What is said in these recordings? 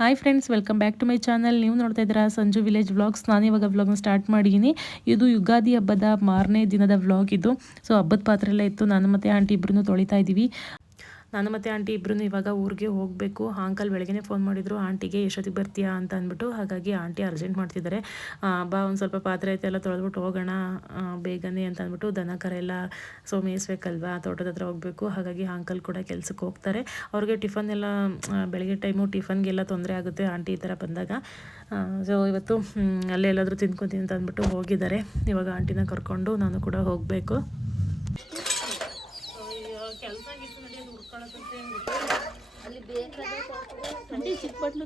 Hi friends, welcome back to my channel. ನೀವು ನೋಡ್ತಾ ಇದ್ದೀರಾ ಸಂಜು ವಿಲೇಜ್ ವ್ಲಾಗ್ಸ್. ನಾನಿವಾಗ ವ್ಲಾಗ್ನ ಸ್ಟಾರ್ಟ್ ಮಾಡಿದ್ದೀನಿ. ಇದು ಯುಗಾದಿ ಹಬ್ಬದ ಮಾರನೇ ದಿನದ ವ್ಲಾಗ್ ಇದು. ಸೊ ಹಬ್ಬದ ಪಾತ್ರೆ ಎಲ್ಲ ಇತ್ತು. ನಾನು ಮತ್ತು ಆಂಟಿ ಇಬ್ಬರೂ ತೊಳಿತಾ ಇದ್ದೀವಿ. ನಾನು ಮತ್ತು ಆಂಟಿ ಇಬ್ಬರೂ ಇವಾಗ ಊರಿಗೆ ಹೋಗಬೇಕು. ಅಂಕಲ್ ಬೆಳಗ್ಗೆ ಫೋನ್ ಮಾಡಿದ್ರು ಆಂಟಿಗೆ ಎಷ್ಟೊತ್ತಿಗೆ ಬರ್ತೀಯಾ ಅಂತ ಅಂದ್ಬಿಟ್ಟು. ಹಾಗಾಗಿ ಆಂಟಿ ಅರ್ಜೆಂಟ್ ಮಾಡ್ತಿದ್ದಾರೆ. ಬಾ ಒಂದು ಸ್ವಲ್ಪ ಪಾತ್ರೆ ಐತೆ ಎಲ್ಲ ತೊಳೆದ್ಬಿಟ್ಟು ಹೋಗೋಣ ಬೇಗನೆ ಅಂತ ಅಂದ್ಬಿಟ್ಟು. ದನ ಕರ ಎಲ್ಲ ಮೇಯಿಸ್ಬೇಕಲ್ವಾ, ತೋಟದ ಹತ್ರ ಹೋಗಬೇಕು. ಹಾಗಾಗಿ ಅಂಕಲ್ ಕೂಡ ಕೆಲ್ಸಕ್ಕೆ ಹೋಗ್ತಾರೆ. ಅವ್ರಿಗೆ ಟಿಫನ್ ಎಲ್ಲ ಬೆಳಗ್ಗೆ ಟೈಮು ಟಿಫನ್ಗೆಲ್ಲ ತೊಂದರೆ ಆಗುತ್ತೆ ಆಂಟಿ ಈ ಥರ ಬಂದಾಗ. ಸೊ ಇವತ್ತು ಅಲ್ಲೇ ಎಲ್ಲಾದರೂ ತಿನ್ಕೊತೀನಿ ಅಂತ ಅಂದ್ಬಿಟ್ಟು ಹೋಗಿದ್ದಾರೆ. ಇವಾಗ ಆಂಟಿನ ಕರ್ಕೊಂಡು ನಾನು ಕೂಡ ಹೋಗಬೇಕು. ಅಲ್ಲಿ ಬೇಕಾದ್ರೆ ಚಿಕ್ಕ ಬಟ್ಲು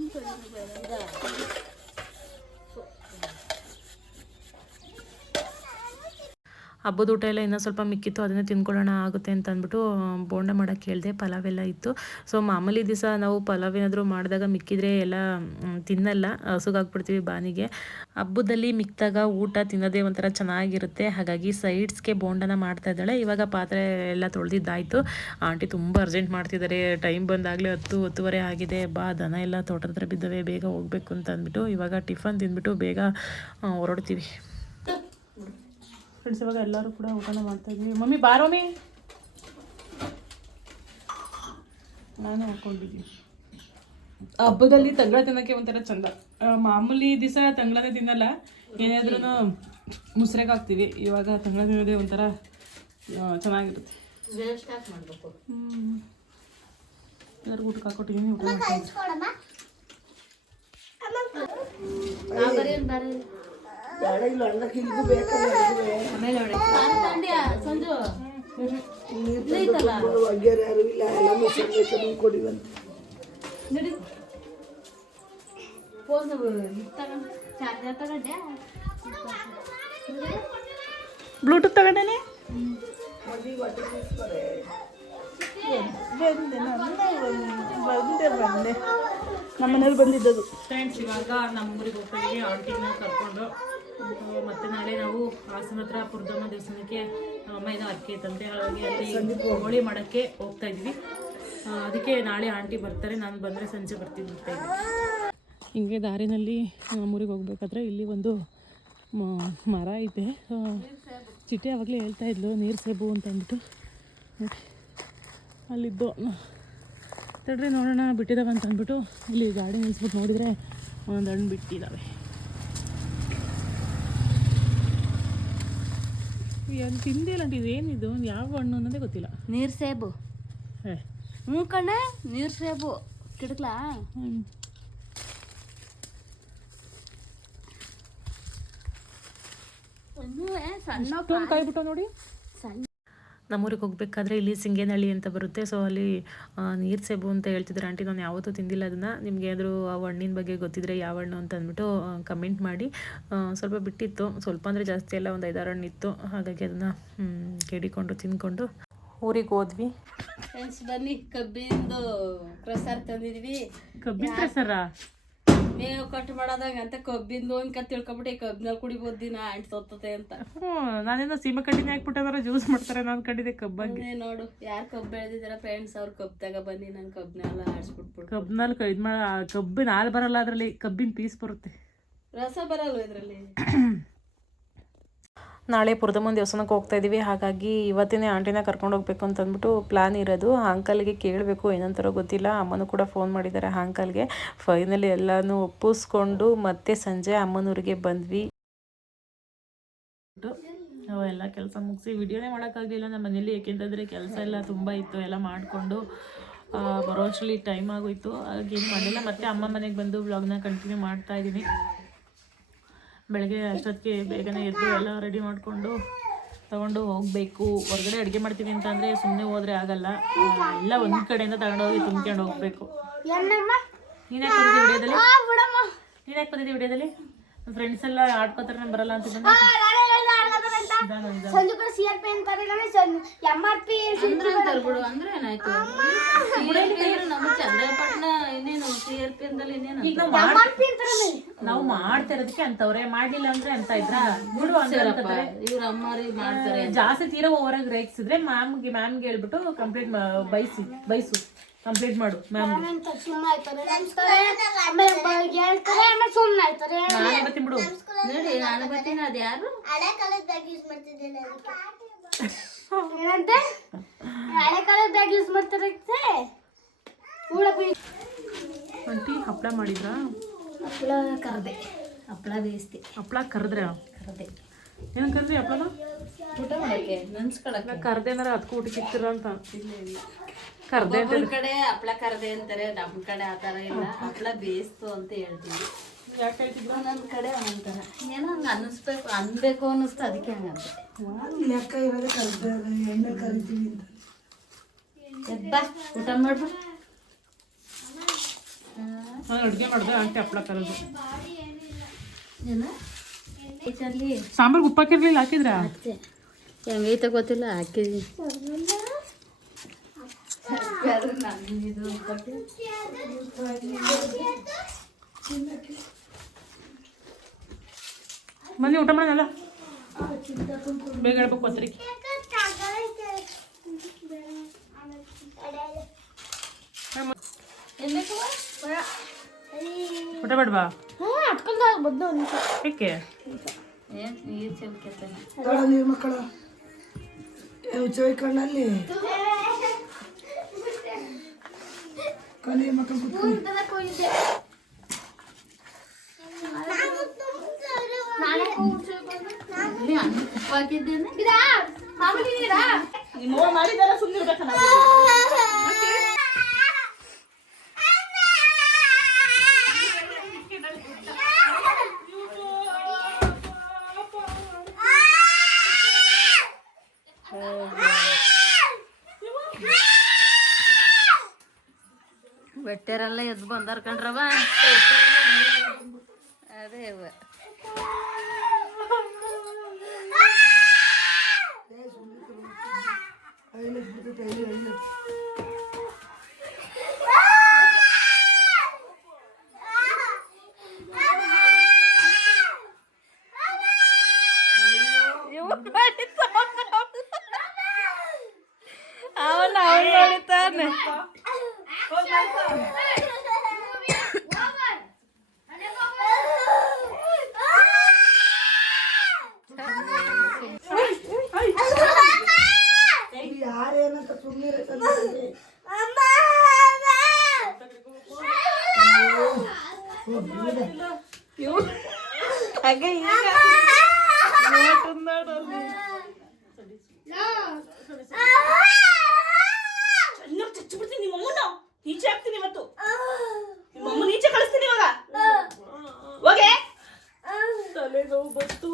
ಹಬ್ಬದ ಊಟ ಎಲ್ಲ ಇನ್ನೂ ಸ್ವಲ್ಪ ಮಿಕ್ಕಿತ್ತು, ಅದನ್ನೇ ತಿನ್ಕೊಳ್ಳೋಣ ಆಗುತ್ತೆ ಅಂತ ಅಂದ್ಬಿಟ್ಟು ಬೋಂಡ ಮಾಡೋಕ್ಕೆ ಹೇಳಿದೆ. ಪಲಾವೆಲ್ಲ ಇತ್ತು. ಸೊ ಮಾಮೂಲಿ ದಿವಸ ನಾವು ಪಲಾವ್ ಏನಾದರೂ ಮಾಡಿದಾಗ ಮಿಕ್ಕಿದ್ರೆ ಎಲ್ಲ ತಿನ್ನಲ್ಲ, ಹಸುಗಾಗ್ಬಿಡ್ತೀವಿ ಬಾನಿಗೆ. ಹಬ್ಬದಲ್ಲಿ ಮಿಕ್ಕಿದಾಗ ಊಟ ತಿನ್ನೋದೇ ಒಂಥರ ಚೆನ್ನಾಗಿರುತ್ತೆ. ಹಾಗಾಗಿ ಸೈಡ್ಸ್ಗೆ ಬೋಂಡನ ಮಾಡ್ತಾ ಇದ್ದಾಳೆ. ಇವಾಗ ಪಾತ್ರೆ ಎಲ್ಲ ತೊಳೆದಿದ್ದಾಯಿತು. ಆಂಟಿ ತುಂಬ ಅರ್ಜೆಂಟ್ ಮಾಡ್ತಿದ್ದಾರೆ. ಟೈಮ್ ಬಂದಾಗಲೇ 10-10:30 ಆಗಿದೆ. ಬಾ, ದನ ಎಲ್ಲ ತೋಟದ ಹತ್ರ ಬಿದ್ದವೆ, ಬೇಗ ಹೋಗಬೇಕು ಅಂತ ಅಂದ್ಬಿಟ್ಟು ಇವಾಗ ಟಿಫನ್ ತಿಂದ್ಬಿಟ್ಟು ಬೇಗ ಹೊರಡ್ತೀವಿ. ಫ್ರೆಂಡ್ಸ್, ಇವಾಗ ಎಲ್ಲರೂ ಕೂಡ ಊಟನ ಮಾಡ್ತಾಯಿದ್ವಿ. ಮಮ್ಮಿ ಬಾರೋಮಿ, ನಾನು ಹಾಕ್ಕೊಂಡಿದ್ದೀನಿ. ಹಬ್ಬದಲ್ಲಿ ತಂಗಳ ತಿನ್ನೋಕ್ಕೆ ಒಂಥರ ಚಂದ. ಮಾಮೂಲಿ ದಿವಸ ತಂಗಳದೇ ತಿನ್ನಲ್ಲ, ಏನಾದ್ರೂ ಮುಸ್ರೆಗೆ ಹಾಕ್ತೀವಿ. ಇವಾಗ ತಂಗಳ ತಿನ್ನೋದೇ ಒಂಥರ ಚೆನ್ನಾಗಿರುತ್ತೆ. ಎಲ್ಲರಿಗೂ ಊಟಕ್ಕೆ ಹಾಕೊಟ್ಟಿದ್ದೀನಿ. ಊಟ ಮಾಡ್ತೀನಿ. ಬ್ಲೂಟೂತ್ ತಗೊಂಡೇನೆ. ಬಂದೆ ನಮ್ಮನೇಲಿ ಬಂದಿದ್ದದು. ಫ್ರೆಂಡ್ಸ್, ಇವಾಗ ನಮ್ಮ ಊರಿಗೆ ಹೋಗ್ತೀವಿ ಆಂಟಿನ ಕರ್ಕೊಂಡು. ಮತ್ತು ನಾಳೆ ನಾವು ಹಾಸನ ಹತ್ರ ಪುರದಮ್ಮ ದೇವಸ್ಥಾನಕ್ಕೆ ಅಮ್ಮ ಏನೋ ಅಕ್ಕಿ ತಂದೆ, ಹಾಗಾಗಿ ಅಲ್ಲಿ ಹೋಳಿ ಮಾಡೋಕ್ಕೆ ಹೋಗ್ತಾ ಇದ್ವಿ. ಅದಕ್ಕೆ ನಾಳೆ ಆಂಟಿ ಬರ್ತಾರೆ. ನಾನು ಬಂದರೆ ಸಂಜೆ ಬರ್ತೀನಿ. ಹಿಂಗೆ ದಾರಿನಲ್ಲಿ ನಮ್ಮೂರಿಗೆ ಹೋಗ್ಬೇಕಾದ್ರೆ ಇಲ್ಲಿ ಒಂದು ಮರ ಐತೆ. ಚಿಟ್ಟೆ ಆವಾಗಲೇ ಹೇಳ್ತಾ ಇದ್ಲು ನೀರು ಸೇಬು ಅಂತ ಅಂದ್ಬಿಟ್ಟು. ನೋಡಿ ಅಲ್ಲಿದ್ದು ತಡ್ರಿ ನೋಡೋಣ ಬಿಟ್ಟಿದ್ದಾವೆ ಅಂತ ಅಂದ್ಬಿಟ್ಟು ಇಲ್ಲಿ ಗಾಡಿ ನಿಲ್ಲಿಸ್ಬಿಟ್ಟು ನೋಡಿದರೆ ಒಂದು ಹಣ್ಣು ಬಿಟ್ಟಿದ್ದಾವೆ. ಏನು ತಿಂದಿಲ್ಲ ಅಂಟಿ, ಇದೇನಿದು, ಯಾವ ಹಣ್ಣು ಅನ್ನೋದೇ ಗೊತ್ತಿಲ್ಲ. ನೀರು ಸೇಬು. ಹ್ಞೂ ಕಣ್ಣೆ, ನೀರು ಸೇಬು ಕಿಡಕ್ಲಾ. ಸಣ್ಣ ಕಾಯ್ಬಿಟ್ಟು ನೋಡಿ. ನಮ್ಮೂರಿಗೆ ಹೋಗ್ಬೇಕಾದ್ರೆ ಇಲ್ಲಿ ಸಿಂಗೇನಹಳ್ಳಿ ಅಂತ ಬರುತ್ತೆ. ಸೊ ಅಲ್ಲಿ ನೀರು ಸೇಬು ಅಂತ ಹೇಳ್ತಿದ್ರು ಆಂಟಿ. ನಾನು ಯಾವತ್ತೂ ತಿಂದಿಲ್ಲ ಅದನ್ನು. ನಿಮ್ಗೆ ಏನಾದರೂ ಆ ಹಣ್ಣಿನ ಬಗ್ಗೆ ಗೊತ್ತಿದ್ರೆ ಯಾವ ಹಣ್ಣು ಅಂತ ಅಂದ್ಬಿಟ್ಟು ಕಮೆಂಟ್ ಮಾಡಿ. ಸ್ವಲ್ಪ ಬಿಟ್ಟಿತ್ತು, ಸ್ವಲ್ಪ ಅಂದರೆ ಜಾಸ್ತಿ ಎಲ್ಲ, ಒಂದು 5-6 ಹಣ್ಣು ಇತ್ತು. ಹಾಗಾಗಿ ಅದನ್ನು ಕೇಳಿಕೊಂಡು ತಿಂದ್ಕೊಂಡು ಊರಿಗೆ ಹೋದ್ವಿ. ಫ್ರೆಂಡ್ಸ್, ಬನ್ನಿ, ಕಬ್ಬಿಂದು ಪ್ರಸಾರ ತಂದಿದ್ವಿ. ಕಬ್ಬಿನ ಪ್ರಸಾರ ಮೇವು ಕಟ್ ಮಾಡೋದಾಗ ಅಂತ ಕಬ್ಬಿಂದು ಅಂತ ತಿಳ್ಕೊಬಿಟ್ಟು ಕಬ್ಬಿನಲ್ಲಿ ಕುಡಿಬೋದು ದಿನ ಅಂಟ್ ತೊತ್ತದೆ ಅಂತ. ನಾನೇನೋ ಸೀಮೆ ಕಡ್ಡಿನೇ ಹಾಕ್ಬಿಟ್ಟಾರ ಜ್ಯೂಸ್ ಮಾಡ್ತಾರೆ ನಾನು ಕಂಡಿದ್ದೆ ಕಬ್ಬಾಗಿ. ನೋಡು, ಯಾರು ಕಬ್ಬು ಬೆಳೆದಿದ್ದಾರ ಫ್ರೆಂಡ್ಸ್, ಅವ್ರು ಕಬ್ಬಿದಾಗ ಬನ್ನಿ. ನಂಗೆ ಕಬ್ಬನೆಲ್ಲ ಆಡಿಸ್ಬಿಟ್ಬಿಟ್ಟು ಕಬ್ಬಿನಲ್ಲಿ ಕಬ್ಬಿನ ಹಾಲು ಬರಲ್ಲ, ಅದರಲ್ಲಿ ಕಬ್ಬಿನ ಪೀಸ್ ಬರುತ್ತೆ, ರಸ ಬರಲ್ವ ಇದರಲ್ಲಿ. ನಾಳೆ ಪುರದಮ್ಮನ ದೇವಸ್ಥಾನಕ್ಕೆ ಹೋಗ್ತಾ ಇದ್ದೀವಿ. ಹಾಗಾಗಿ ಇವತ್ತಿನೇ ಆಂಟಿನ ಕರ್ಕೊಂಡು ಹೋಗ್ಬೇಕು ಅಂತ ಅಂದ್ಬಿಟ್ಟು ಪ್ಲ್ಯಾನ್ ಇರೋದು. ಅಂಕಲ್ಗೆ ಕೇಳಬೇಕು, ಏನಂತಾರೋ ಗೊತ್ತಿಲ್ಲ. ಅಮ್ಮನೂ ಕೂಡ ಫೋನ್ ಮಾಡಿದ್ದಾರೆ ಅಂಕಲ್ಗೆ. ಫೈನಲಿ ಎಲ್ಲನೂ ಒಪ್ಪಿಸ್ಕೊಂಡು ಮತ್ತೆ ಸಂಜೆ ಅಮ್ಮನೂರಿಗೆ ಬಂದ್ವಿ. ಎಲ್ಲ ಕೆಲಸ ಮುಗಿಸಿ ವಿಡಿಯೋನೇ ಮಾಡೋಕ್ಕಾಗಲಿಲ್ಲ ನಮ್ಮ ಮನೇಲಿ, ಏಕೆಂತಂದರೆ ಕೆಲಸ ಎಲ್ಲ ತುಂಬ ಇತ್ತು. ಎಲ್ಲ ಮಾಡಿಕೊಂಡು ಬರೋ ಅಷ್ಟರಲ್ಲಿ ಟೈಮ್ ಆಗೋಯ್ತು. ಹಾಗಾಗಿ ಏನು ಮಾಡಿಲ್ಲ. ಮತ್ತೆ ಅಮ್ಮ ಮನೆಗೆ ಬಂದು ವ್ಲಾಗ್ನ ಕಂಟಿನ್ಯೂ ಮಾಡ್ತಾ ಇದ್ದೀನಿ. ಬೆಳಗ್ಗೆ ಅಷ್ಟೊತ್ತಿಗೆ ಬೇಗನೆ ಎದ್ದು ಎಲ್ಲ ರೆಡಿ ಮಾಡಿಕೊಂಡು ತೊಗೊಂಡು ಹೋಗಬೇಕು. ಹೊರಗಡೆ ಅಡುಗೆ ಮಾಡ್ತೀವಿ ಅಂತ ಅಂದರೆ ಸುಮ್ಮನೆ ಹೋದರೆ ಆಗಲ್ಲ. ಎಲ್ಲ ಒಂದು ಕಡೆಯಿಂದ ತಗೊಂಡೋಗಿ ತುಂಬ್ಕೊಂಡು ಹೋಗಬೇಕು. ನೀನು ಯಾಕೆ ಬಂದಿದ್ದೆ ವಿಡಿಯೋದಲ್ಲಿ? ಫ್ರೆಂಡ್ಸ್ ಎಲ್ಲ ಆಡ್ಕೋತಾರೆ, ನಾನು ಬರಲ್ಲ ಅಂತ ನಾವು ಮಾಡ್ತಾ ಇರೋದಕ್ಕೆ ಅಂತವ್ರೆ, ಮಾಡ್ಲಿಲ್ಲ ಅಂದ್ರೆ ಅಂತ ಇದ್ರ ಇವ್ರ ಅಮ್ಮರಿ ಮಾಡ್ತಾರೆ. ಜಾಸ್ತಿ ತೀರಾ ಓವರಾಗಿ ರೇಗಿಸಿದ್ರೆ ಮ್ಯಾಮ್ಗೆ ಹೇಳ್ಬಿಟ್ಟು ಕಂಪ್ಲೇಂಟ್ ಬೈಸು ಕಂಪ್ಲೀಟ್ ಮಾಡು ಮ್ಯಾಮ್. ಹೇಳ್ತಾರೆ ಆಮೇಲೆ ಸುಮ್ಮನೆ ಆಯ್ತಾರೆ. ನಾನೇ ಬರ್ತೀನಿ ಬಿಡು. ನೋಡಿ ನಾನು ಬರ್ತೀನಿ. ಅದು ಯಾರು ಹಳೆ ಕಾಲದ ಬ್ಯಾಗ್ ಯೂಸ್ ಮಾಡ್ತಿದ್ದಿಲ್ಲ ಏನಂತೆ ಹಳೆ ಕಾಲದ ಬ್ಯಾಗ್ ಯೂಸ್ ಮಾಡ್ತಾರಂತೆ. ಆಂಟಿ ಹಪ್ಪಳ ಮಾಡಿದ್ರಾ? ಹಪ್ಪಳ ಕರ್ದೆ, ಹಪ್ಪಳ ಬೇಯಿಸ್ತಿ. ಹಪ್ಪಳ ಕರೆದ್ರೆ ಕರ್ದೆ ಏನು ಕರೆದ್ರಿ ಹಪ್ಪಳನ? ಊಟ ಮಾಡೋಕ್ಕೆ ನೆನ್ಸ್ಕೊಳಕ್ಕೆ. ಕರ್ದೆ ಏನಾರ ಅದಕ್ಕೂ ಊಟ ಸಿಗ್ತೀರ ಅಂತ. ಕರ್ದೆ ಒಬ್ಬೊಬ್ಬರ ಕಡೆ ಹಪ್ಪಳ ಕರ್ದೆ ಅಂತಾರೆ, ನಮ್ಮ ಕಡೆ ಆ ಥರ ಇಲ್ಲ. ಹಪ್ಪಳ ಬೇಯಿಸ್ತು ಅಂತ ಹೇಳ್ತೀವಿ. ಯಾಕೆ ಹೇಳ್ತಿದ್ರು? ಒಂದೊಂದು ಕಡೆ ಒಂದೊಂಥರ ಏನೋ ಹಂಗೆ ಅನ್ನಿಸ್ಬೇಕು, ಅನ್ಬೇಕು ಅನ್ನಿಸ್ತು, ಅದಕ್ಕೆ ಹಂಗಂತೆ. ಬಾ ಊಟ ಮಾಡ್ಬಾ. ನಾನು ಅಡುಗೆ ಮಾಡಿದೆ, ಆಂಟಿ ಹಪ್ಪಳ ಕರೆದು. ಏನು ಚಲ್ಲಿ ಸಾಂಬಾರ್ಗೆ ಉಪ್ಪು ಹಾಕಿರ್ಲಿಲ್ಲ, ಹಾಕಿದ್ರಾ? ಅಷ್ಟೇ ಹೆಂಗೈತೆ ಗೊತ್ತಿಲ್ಲ, ಹಾಕಿದ್ವಿ. ಮನೆ ಊಟ ಮಾಡೋಣಲ್ಲ, ಬೇಗ ಹೇಳ್ಬೇಕು ಪತ್ರಿ. ಊಟ ಬೇಡವಾ? ಏಕೆ? ಏನು ನೀರು ಚೆಲ್ಕೇತಾನೆ. ನೀರು ಮಕ್ಕಳ ಕಣ್ಣಲ್ಲಿ ಕಲಿ ಮಕ್ಕಳು ಇಲ್ಲಿ ಅನ್ನ ಉಪ್ಪು ಹಾಕಿದ್ದೇನೆ. ಮಾಡಿದಾರ ಸುಮ್ಮನೆ ಇರ್ಬೇಕಲ್ಲ. ಬೆಟ್ಟರೆಲ್ಲ ಎದ್ದು ಬಂದಾರ ಕಣ್ರವ. ಅದೇ ಅವ ಅವನು ನೋಡಿತಾನೆ. ಯಾರೇನಂತ ಸುಮ್ಮನೆ ಚಚ್ಚಿಬಿಡ್ತೀನಿ ನಿಮ್ಮಮ್ಮನ, ಈಚೆ ಹಾಕ್ತೀನಿ ಇವತ್ತು. ನಿಮ್ಮಮ್ಮನ ಈಚೆ ಕಳಿಸ್ತೀನಿ ಇವಾಗ. ಹೋಗೆ ತಲೆನೋವು ಬಂತು.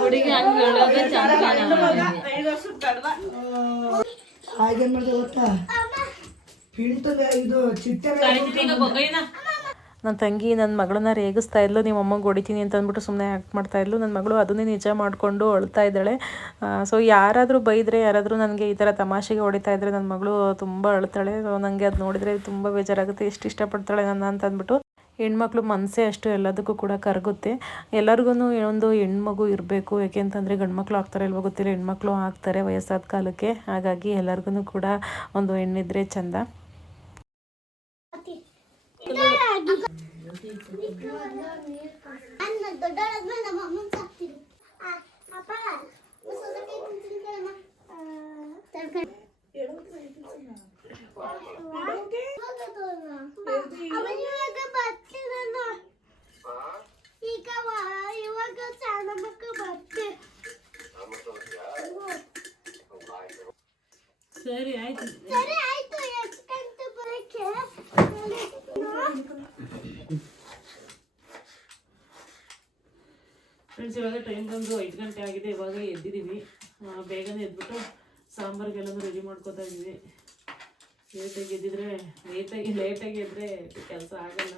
ಹುಡುಗಿ ಹಂಗೆ ಹೇಳೋದೇ ಚಂದ. ಹಾಗೇನ್ ಮಾಡಿದೆ ಗೊತ್ತಾ, ಪಿಂಟದ ಇದು ಚಿಟ್ಟೆ ನನ್ನ ತಂಗಿ ನನ್ನ ಮಗಳನ್ನ ರೇಗಿಸ್ತಾ ಇದ್ಲು, ನಿಮ್ಮ ಅಮ್ಮಂಗೆ ಹೊಡಿತೀನಿ ಅಂತ ಅಂದ್ಬಿಟ್ಟು ಸುಮ್ಮನೆ ಆ್ಯಕ್ಟ್ ಮಾಡ್ತಾ ಇದ್ಲು. ನನ್ನ ಮಗಳು ಅದನ್ನೇ ನಿಜ ಮಾಡಿಕೊಂಡು ಅಳ್ತಾ ಇದ್ದಾಳೆ. ಸೊ ಯಾರಾದರೂ ಬೈದರೆ, ಯಾರಾದರೂ ನನಗೆ ಈ ಥರ ತಮಾಷೆಗೆ ಹೊಡಿತಾ ಇದ್ದರೆ ನನ್ನ ಮಗಳು ತುಂಬ ಅಳ್ತಾಳೆ. ಸೊ ನನಗೆ ಅದು ನೋಡಿದರೆ ತುಂಬ ಬೇಜಾರಾಗುತ್ತೆ, ಎಷ್ಟು ಇಷ್ಟಪಡ್ತಾಳೆ ನನ್ನ ಅಂತ ಅಂದ್ಬಿಟ್ಟು. ಹೆಣ್ಮಕ್ಳು ಮನಸ್ಸೇ ಅಷ್ಟು ಎಲ್ಲದಕ್ಕೂ ಕೂಡ ಕರಗುತ್ತೆ. ಎಲ್ಲರಿಗೂ ಒಂದು ಹೆಣ್ಮಗು ಇರಬೇಕು, ಯಾಕೆ ಅಂತಂದರೆ ಗಂಡು ಮಕ್ಕಳು ಆಗ್ತಾರೆ ಇಲ್ವೋ ಗೊತ್ತಿಲ್ಲ, ಹೆಣ್ಮಕ್ಳು ಆಗ್ತಾರೆ ವಯಸ್ಸಾದ ಕಾಲಕ್ಕೆ. ಹಾಗಾಗಿ ಎಲ್ಲರಿಗೂ ಕೂಡ ಒಂದು ಹೆಣ್ಣಿದ್ರೆ ಚಂದ. ದೊಡ್ಡವಳಾದ್ಮೇಲೆ ನಮ್ಮ ಅಮ್ಮನ ಸಾಕ್ತೀನಿ. ಈಗ ಇವಾಗ ಸಣ್ಣ ಮಕ್ಕಳು ಬರ್ತೆ. ಸರಿ ಆಯ್ತು, ಸರಿ ಆಯ್ತು. ಎಷ್ಟು ಗಂಟೆ ಬರೋಕ್ಕೆ? ಫ್ರೆಂಡ್ಸ್, ಇವಾಗ ಟೈಮ್ ಬಂದು 5 ಗಂಟೆ ಆಗಿದೆ. ಇವಾಗ ಎದ್ದಿದ್ದೀವಿ. ಬೇಗನೆ ಎದ್ಬಿಟ್ಟು ಸಾಂಬಾರಿಗೆಲ್ಲನೂ ರೆಡಿ ಮಾಡ್ಕೊತಾ ಇದ್ವಿ. ಲೇಟಾಗಿ ಎದ್ದರೆ ಕೆಲಸ ಆಗಲ್ಲ,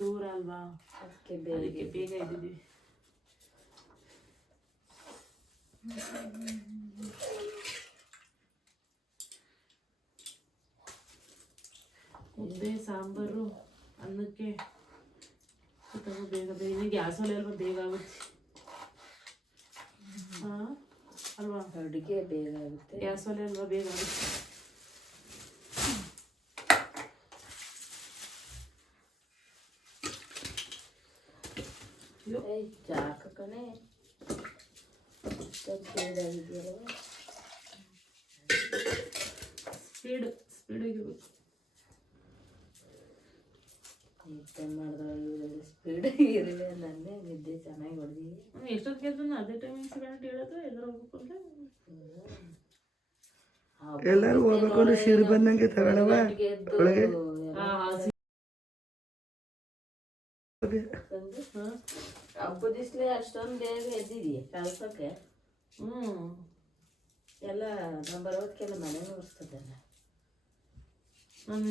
ದೂರ ಅಲ್ವಾ, ಅದಕ್ಕೆ ಬೇಗ ಎದ್ದಿದ್ದೀವಿ. ಸಾಂಬಾರು ಅನ್ನಕ್ಕೆ ಬೇಗ ಬೇಗ ಗ್ಯಾಸ್ ಒಲೆ ಅಲ್ವಾ ಬೇಗ ಆಗುತ್ತೆ. ಹಾಂ ಅಲ್ವಾ, ಅಡುಗೆ ಬೇಗ ಆಗುತ್ತೆ. ಗ್ಯಾಸ್ ಒಲೆ ಅಲ್ವಾ ಬೇಗ ಆಗುತ್ತೆ. ಜಾಕ ಕಣೆ ಸ್ಪೀಡ್ ಆಗಿರ್ಬೇಕು. ನಿದ್ದೆ ಮಾಡಿದ್ರೆ ಸ್ಪೀಡ್ ಇರಲಿ. ನನ್ನೇ ನಿದ್ದೆ ಚೆನ್ನಾಗಿ ಹೊಡೆದಿ. ಎಷ್ಟೊತ್ತಿಗೆ ಎದ್ದು ಅದೇ ಟೈಮಿಂಗ್ಸ್ ಹೇಳೋದು ಎಲ್ಲರೂ ಹೋಗ್ಬೇಕು ಅಂದ್ರೆ ಎಲ್ಲರೂ ಹೋಗ್ಬೇಕು ಅಂದ್ರೆ ಸಿರು ಬಂದಂಗೆ ತಗೊಳವ ಒಳಗೆ. ಹಬ್ಬದ ದಿವ್ಸಲೇ ಅಷ್ಟೊಂದು ಬೇಗ ಎದ್ದಿದೀಯ ಕಳ್ಸೋಕ್ಕೆ. ಎಲ್ಲ ನಮ್ಮ ಬರೋದಕ್ಕೆಲ್ಲ ಮನೆ ನೋಡಿಸ್ತದಲ್ಲ. ನಾನು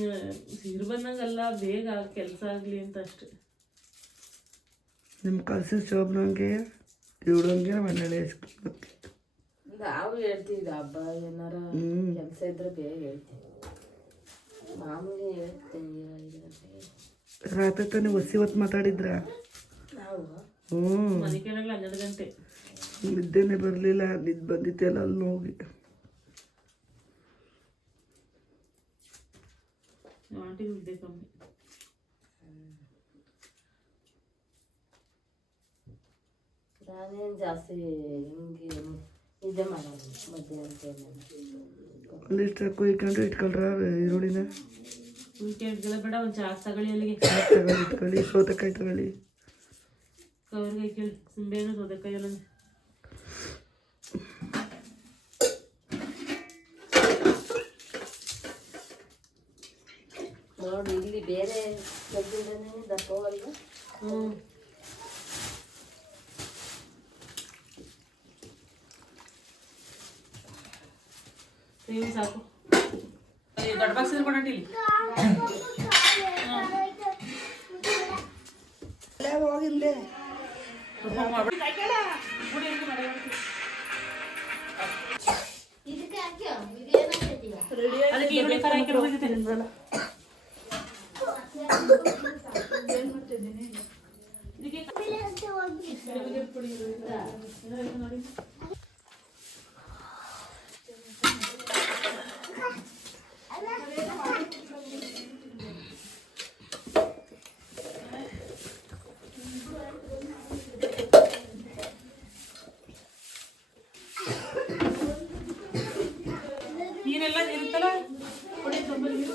ಸೀರು ಬಂದಂಗೆಲ್ಲ ಬೇಗ ಕೆಲಸ ಆಗಲಿ ಅಂತ ಅಷ್ಟೆ. ನಿಮ್ಮ ಕಲ್ಸಿನ ಶೋಭನಂಗೆ ಇವಳಂಗೆ ಮನೇಲಿ ನಾವು ಹೇಳ್ತೀವಿ ಹಬ್ಬ ಏನಾರ ಕೆಲಸ ಇದ್ರೆ ಬೇಗ ಹೇಳ್ತೀವಿ. ಮಾಮೂಲಿ ಹೇಳ್ತೀವಿ. ರಾತ್ರಿ ತಾನೇ ಹೊತ್ತು ಮಾತಾಡಿದ್ರ ನಾವು ಮನೆ ಕೇಳಾಗಲ 12 ಗಂಟೆ ನಿದ್ದೆನೆ ಬರಲಿಲ್ಲ. ನಿದ್ದೆ ಬಂದಿತ್ತಲ್ಲ ಅಲ್ಲಿ ಹೋಗಿ ಆಂಟಿ ನಿದ್ದೆ ಕಮ್ಮಿ. ನಾನೇನು ಜಾಸ್ತಿ ಹಿಂಗೆ ನಿದ್ದೆ ಮಾಡೋದು ಮಧ್ಯಾಹ್ನ. ಒಂದಿಷ್ಟು ಕುಯ್ಕೊಂಡು ಇಟ್ಕೊಳ್ರ ಈರುಳ್ಳಿನ. ವೀಕೆಂಡ್ಗೆಲ್ಲ ಬೇಡ, ಒಂದು ಚಾಕ್ ತಗೊಳ್ಳಿ, ಅಲ್ಲಿಗೆ ಇಟ್ಕೊಳ್ಳಿ. ಸೌತೆಕಾಯಿ ತಗೊಳ್ಳಿ, ಕವರ್ಗೆ ಕೇಳಿ ಸಿಂಬೆನೂ ಸೌತೆಕಾಯಿ ಎಲ್ಲ. ನೋಡಿ ಇಲ್ಲಿ ಬೇರೆ ಗದ್ದಿನೇ ದಪ್ಪವಲ್ಲ. ಸಾಕು. ದೊಡ್ಡ ಬಾಕ್ಸ್ ಇರ್ಕೊಂಡಿ ಇಲ್ಲಿ ಹೋಗಿಂದೆ. ಅದಕ್ಕೆ ಈರುಳ್ಳಿ ಖಾರ ಹಾಕಿ ಹೋಗಿದ್ದೇನೆ. ನೀರೆಲ್ಲ ಇರುತ್ತಲ್ಲ ಕೊಡಿ ತೊಂಬಲ್ಲಿ.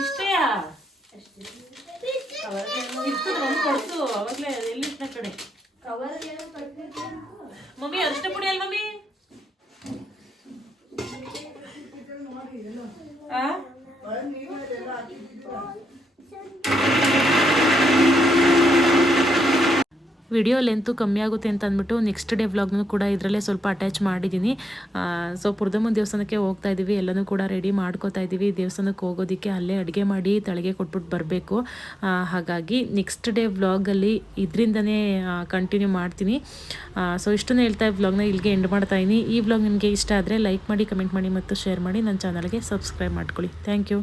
ಇಷ್ಟೇಯಾ? ಇರ್ತದೆ ಒಂದು ಕೊಡ್ತು ಅವಾಗಲೇ ಎಲ್ಲಿಟ್ಟ ಕಡೆ. ಮಮ್ಮಿ ಅರಿಶಿನ ಪುಡಿ ಅಲ್ಲ ಮಮ್ಮಿ? ವಿಡಿಯೋ ಲೆಂತು ಕಮ್ಮಿ ಆಗುತ್ತೆ ಅಂತ ಅಂದ್ಬಿಟ್ಟು ನೆಕ್ಸ್ಟ್ ಡೇ ವ್ಲಾಗ್ನೂ ಕೂಡ ಇದರಲ್ಲೇ ಸ್ವಲ್ಪ ಅಟ್ಯಾಚ್ ಮಾಡಿದ್ದೀನಿ. ಸೊ ಪುರದಮ್ಮನ ದೇವಸ್ಥಾನಕ್ಕೆ ಹೋಗ್ತಾ ಇದ್ದೀವಿ, ಎಲ್ಲನೂ ಕೂಡ ರೆಡಿ ಮಾಡ್ಕೋತಾ ಇದ್ದೀವಿ. ದೇವಸ್ಥಾನಕ್ಕೆ ಹೋಗೋದಕ್ಕೆ ಅಲ್ಲೇ ಅಡುಗೆ ಮಾಡಿ ತಲೆಗೆ ಕೊಟ್ಬಿಟ್ಟು ಬರಬೇಕು. ಹಾಗಾಗಿ ನೆಕ್ಸ್ಟ್ ಡೇ ವ್ಲಾಗಲ್ಲಿ ಇದರಿಂದನೇ ಕಂಟಿನ್ಯೂ ಮಾಡ್ತೀನಿ. ಸೊ ಇಷ್ಟನ್ನು ಹೇಳ್ತಾ ವ್ಲಾಗ್ನ ಇಲ್ಲಿಗೆ ಎಂಡ್ ಮಾಡ್ತಾಯಿದ್ದೀನಿ. ಈ ವ್ಲಾಗ್ ನಿಮಗೆ ಇಷ್ಟ ಆದರೆ ಲೈಕ್ ಮಾಡಿ, ಕಮೆಂಟ್ ಮಾಡಿ ಮತ್ತು ಶೇರ್ ಮಾಡಿ. ನನ್ನ ಚಾನಲ್ಗೆ ಸಬ್ಸ್ಕ್ರೈಬ್ ಮಾಡ್ಕೊಳ್ಳಿ. Thank you.